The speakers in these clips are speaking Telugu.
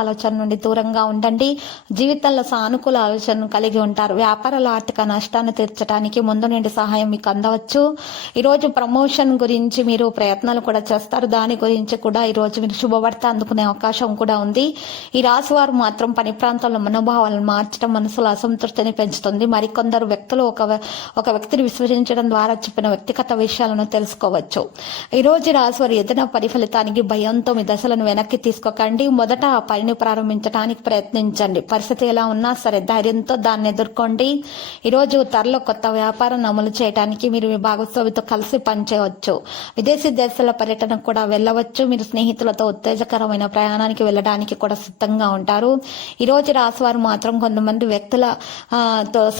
ఆలోచన నుండి దూరంగా ఉండండి. జీవితంలో సానుకూల ఆలోచనను కలిగి ఉంటారు. వ్యాపారాల ఆర్థిక నష్టాన్ని తీర్చడానికి ముందు నుండి సహాయం మీకు అందవచ్చు. ఈరోజు ప్రమోషన్ గురించి మీరు ప్రయత్నాలు కూడా చేస్తారు. దాని గురించి కూడా ఈరోజు మీరు శుభవార్త అందుకునే అవకాశం కూడా ఉంది. ఈ రాశి వారు మాత్రం పని ప్రాంతంలో మనోభావాలను మార్చడం మనసులో అసంతృప్తిని పెంచుతుంది. మరికొందరు వ్యక్తులు ఒక ఒక వ్యక్తిని విశ్వసించడం ద్వారా చెప్పిన వ్యక్తిగత విషయాలను తెలుసుకోవచ్చు. ఈ రోజు రాశి వారు ఏదైనా పని ఫలితానికి భయంతో మీ దశలను వెనక్కి తీసుకోకండి. మొదట ఆ పనిని ప్రారంభించడానికి ప్రయత్నించండి. పరిస్థితి ఎలా ఉన్నా సరే ధైర్యంతో దాన్ని ఎదుర్కోండి. ఈరోజు త్వరలో కొత్త వ్యాపారం అమలు చేయడానికి మీరు మీ భాగస్వామితో కలిసి పనిచేయవచ్చు. విదేశీ దేశాల పర్యటనకు కూడా వెళ్ళవచ్చు. మీరు స్నేహితులతో ఉత్తేజకరమైన ప్రయాణానికి వెళ్ళడానికి కూడా సిద్ధంగా ఉంటారు. ఈరోజు రాసివారు మాత్రం కొంతమంది వ్యక్తుల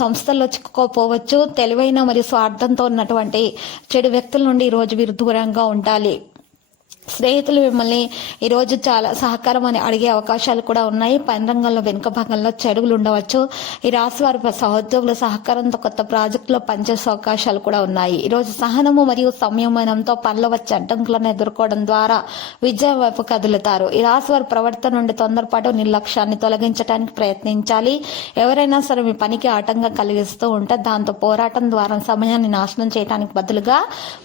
సంస్థల్లో చిక్కుకోపోవచ్చు. తెలివైన మరియు స్వార్థంతో ఉన్నటువంటి చెడు వ్యక్తుల నుండి ఈ రోజు మీరు దూరంగా ఉండాలి. స్నేహితులు మిమ్మల్ని ఈరోజు చాలా సహకారం అని అడిగే అవకాశాలు కూడా ఉన్నాయి. పని రంగంలో వెనుక భాగంలో చెడుగులు ఉండవచ్చు. ఈ రాశి వారి సహోద్యోగుల సహకారంతో కొత్త ప్రాజెక్టులో పనిచేసే అవకాశాలు కూడా ఉన్నాయి. ఈరోజు సహనము మరియు సంయమనంతో పనులు వచ్చే అడ్డంకులను ఎదుర్కోవడం ద్వారా విజయం వైపు కదులుతారు. ఈ రాశి వారి ప్రవర్తన నుండి తొందరపాటు నిర్లక్ష్యాన్ని తొలగించడానికి ప్రయత్నించాలి. ఎవరైనా సరే మీ పనికి ఆటంకం కలిగిస్తూ ఉంటే దాంతో పోరాటం ద్వారా సమయాన్ని నాశనం చేయడానికి బదులుగా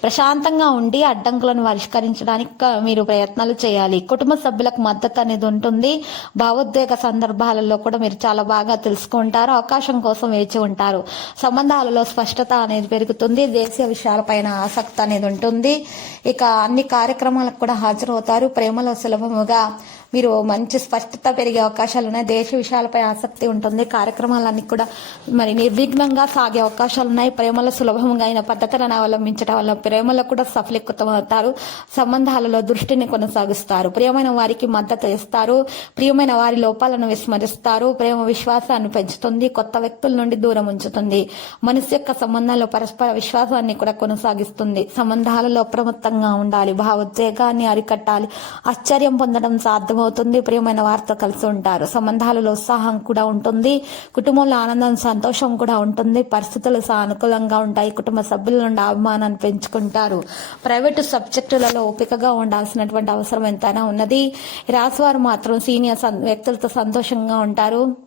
ప్రశాంతంగా ఉండి అడ్డంకులను పరిష్కరించడానికి మీరు ప్రయత్నాలు చేయాలి. కుటుంబ సభ్యులకు మద్దతు అనేది ఉంటుంది. భావోద్వేగ సందర్భాలలో కూడా మీరు చాలా బాగా తెలుసుకుంటారు. అవకాశం కోసం వేచి ఉంటారు. సంబంధాలలో స్పష్టత అనేది పెరుగుతుంది. దేశీయ విషయాలపైన ఆసక్తి అనేది ఉంటుంది. ఇక అన్ని కార్యక్రమాలకు కూడా హాజరవుతారు. ప్రేమలో సులభముగా మీరు మంచి స్పష్టత పెరిగే అవకాశాలు ఉన్నాయి. దేశ విషయాలపై ఆసక్తి ఉంటుంది. కార్యక్రమాలన్నీ కూడా మరి నిర్విఘ్నంగా సాగే అవకాశాలు ఉన్నాయి. ప్రేమలో సులభంగా అయిన పద్ధతులను అవలంబించడం వల్ల ప్రేమలో కూడా సఫలీకృతం అవుతారు సంబంధాలలో దృష్టిని కొనసాగిస్తారు. ప్రియమైన వారికి మద్దతు ఇస్తారు. ప్రియమైన వారి లోపాలను విస్మరిస్తారు. ప్రేమ విశ్వాసాన్ని పెంచుతుంది. కొత్త వ్యక్తుల నుండి దూరం ఉంచుతుంది. మనసు యొక్క సంబంధాల్లో పరస్పర విశ్వాసాన్ని కూడా కొనసాగిస్తుంది. సంబంధాలలో అప్రమత్తంగా ఉండాలి. భావోద్వేగాన్ని అరికట్టాలి. ఆశ్చర్యం పొందడం సాధ్యం సాధ్యమవుతుంది ప్రియమైన వారితో కలిసి ఉంటారు. సంబంధాలలో ఉత్సాహం కూడా ఉంటుంది. కుటుంబంలో ఆనందం సంతోషం కూడా ఉంటుంది. పరిస్థితులు సానుకూలంగా ఉంటాయి. కుటుంబ సభ్యుల నుండి అవమానాన్ని పెంచుకుంటారు. ప్రైవేటు సబ్జెక్టులలో ఓపికగా ఉండాల్సినటువంటి అవసరం ఎంతైనా ఉన్నది. ఈ రాశివారు మాత్రం సీనియర్ వ్యక్తులతో సంతోషంగా ఉంటారు.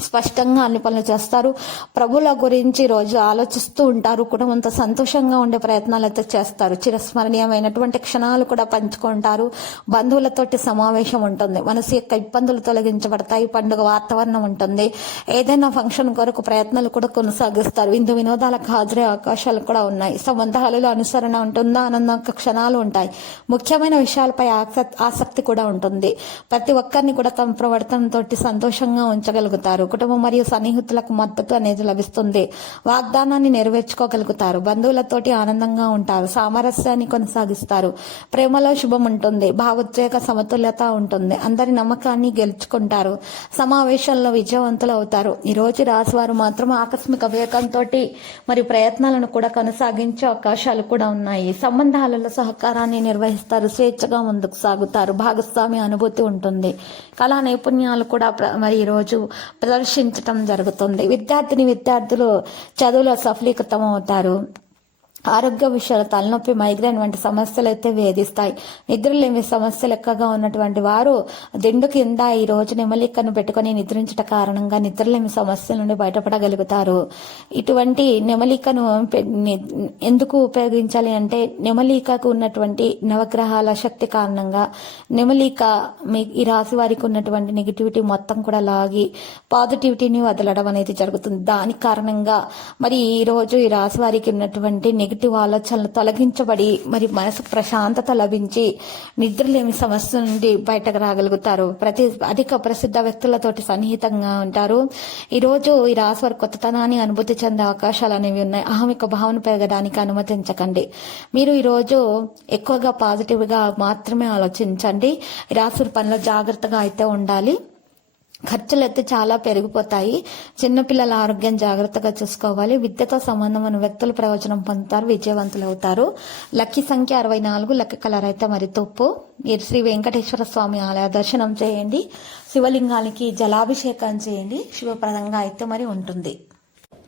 స్పష్టంగా అన్ని పనులు చేస్తారు. ప్రభుల గురించి రోజు ఆలోచిస్తూ ఉంటారు. కుటుంబంతో సంతోషంగా ఉండే ప్రయత్నాలు అయితే చేస్తారు. చిరస్మరణీయమైనటువంటి క్షణాలు కూడా పంచుకుంటారు. బంధువులతోటి సమావేశం ఉంటుంది. మనసు యొక్క ఇబ్బందులు తొలగించబడతాయి. పండుగ వాతావరణం ఉంటుంది. ఏదైనా ఫంక్షన్ కొరకు ప్రయత్నాలు కూడా కొనసాగిస్తారు. ఇందు వినోదాలకు హాజరే అవకాశాలు కూడా ఉన్నాయి. సంబంధాలలో అనుసరణ ఉంటుందా? ఆనంద క్షణాలు ఉంటాయి. ముఖ్యమైన విషయాలపై ఆసక్తి ఆసక్తి కూడా ఉంటుంది. ప్రతి ఒక్కరిని కూడా తమ ప్రవర్తనతో సంతోషంగా ఉంచగలుగుతారు. కుటుంబం మరియు సన్నిహితులకు మద్దతు అనేది లభిస్తుంది. వాగ్దానాన్ని నెరవేర్చుకోగలుగుతారు. బంధువులతోటి ఆనందంగా ఉంటారు. సామరస్యాన్ని కొనసాగిస్తారు. ప్రేమలో శుభం ఉంటుంది. భావోద్వేగ సమతుల్యత ఉంటుంది. అందరి నమ్మకాన్ని గెలుచుకుంటారు. సమావేశంలో విజయవంతులు అవుతారు. ఈ రోజు రాశివారు మాత్రం ఆకస్మిక వేగంతో మరియు ప్రయత్నాలను కూడా కొనసాగించే అవకాశాలు కూడా ఉన్నాయి. సంబంధాలలో సహకారాన్ని నిర్వహిస్తారు. స్వేచ్ఛగా ముందుకు సాగుతారు. భాగస్వామి అనుభూతి ఉంటుంది. కళా నైపుణ్యాలు కూడా ప్ర- మరి ఈ రోజు ప్రదర్శించటం జరుగుతుంది. విద్యార్థిని విద్యార్థులు చదువులో సఫలీకృతం అవుతారు ఆరోగ్య విషయాల తలనొప్పి మైగ్రేన్ వంటి సమస్యలు అయితే వేధిస్తాయి. నిద్రలేమి సమస్యలు ఎక్కువగా ఉన్నటువంటి వారు దిండు కింద ఈ రోజు నెమలికను పెట్టుకొని నిద్రించట కారణంగా నిద్రలేమి సమస్యల నుండి బయటపడగలుగుతారు. ఇటువంటి నెమలికను పె- ఎందుకు ఉపయోగించాలి అంటే నెమలికకు ఉన్నటువంటి నవగ్రహాల శక్తి కారణంగా నెమలిక మీ ఈ రాశి వారికి ఉన్నటువంటి నెగిటివిటీ మొత్తం కూడా లాగి పాజిటివిటీని వదలడం అనేది జరుగుతుంది. దాని కారణంగా మరి ఈ రోజు ఈ రాశి వారికి ఉన్నటువంటి నెగిటివ్ ఆలోచనలు తొలగించబడి మరి మనసుకు ప్రశాంతత లభించి నిద్రలేమి సమస్య నుండి బయటకు రాగలుగుతారు. ప్రతి అధిక ప్రసిద్ధ వ్యక్తులతోటి సన్నిహితంగా ఉంటారు. ఈరోజు ఈ రాశి వారి కొత్తతనాన్ని అనుభూతి చెందే అవకాశాలు అనేవి ఉన్నాయి. అహమిక భావన పెరగడానికి అనుమతించకండి. మీరు ఈరోజు ఎక్కువగా పాజిటివ్గా మాత్రమే ఆలోచించండి. ఈ రాశి పనిలో జాగ్రత్తగా అయితే ఉండాలి. ఖర్చులు అయితే చాలా పెరిగిపోతాయి. చిన్నపిల్లల ఆరోగ్యం జాగ్రత్తగా చూసుకోవాలి. విద్యతో సంబంధమైన వ్యక్తులు ప్రయోజనం పొందుతారు విజయవంతులు అవుతారు లక్కీ సంఖ్య అరవై నాలుగు లక్క కలర్ అయితే మరి తప్పు. మీరు శ్రీ వెంకటేశ్వర స్వామి ఆలయ దర్శనం చేయండి. శివలింగానికి జలాభిషేకం చేయండి. శివప్రదంగా అయితే మరి ఉంటుంది.